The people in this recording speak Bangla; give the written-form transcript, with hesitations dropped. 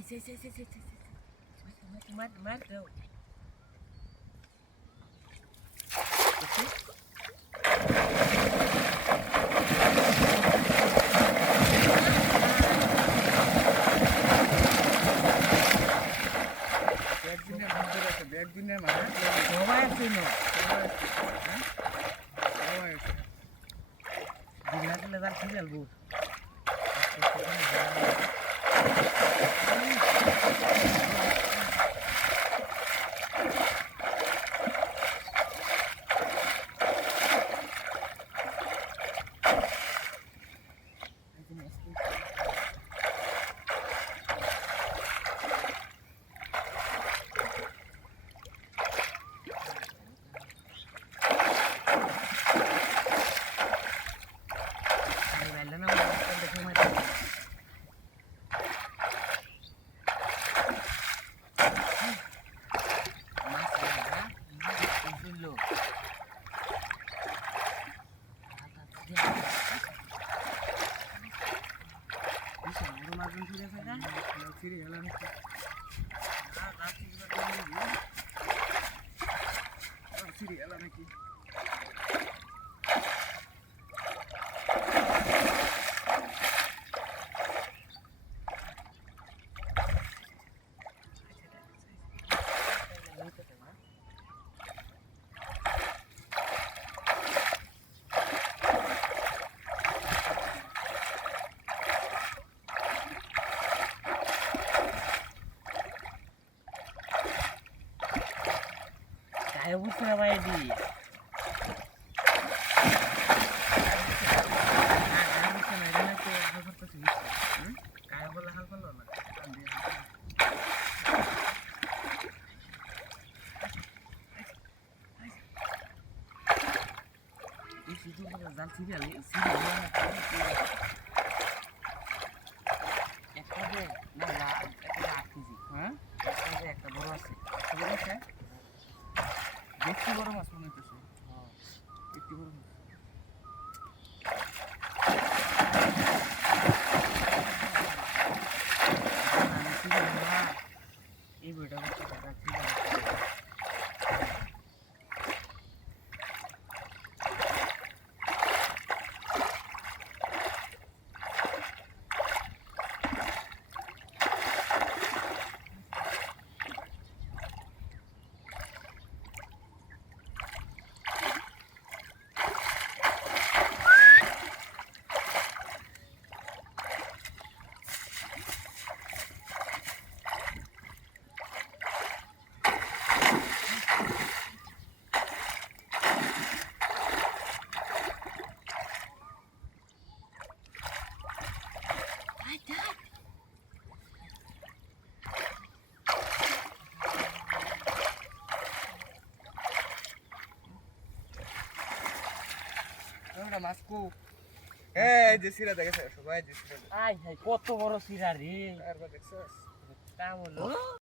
আইসে আইসে আইসে আইসে মার মার দাও একদিনের মানে সবাই আছে না দিলা দিলে তার কি বলবো নাকি काय बुसरा माहिती काय बोला हाल बोललो ना এই শুধু জাল সিরিয়াল একটা যে না একটা 8 কেজি হ্যাঁ একটা বড় আছে বড় আছে দেখতে বড় মাছ মনে হচ্ছে হ্যাঁ দেখতে বড় মাছ এই বইটা করতে যাচ্ছি মাস্কু এই যে সিরা দেখেছ সবাই যে সিরা আই হাই কত বড় সিরা রে আর দেখছস কাম হলো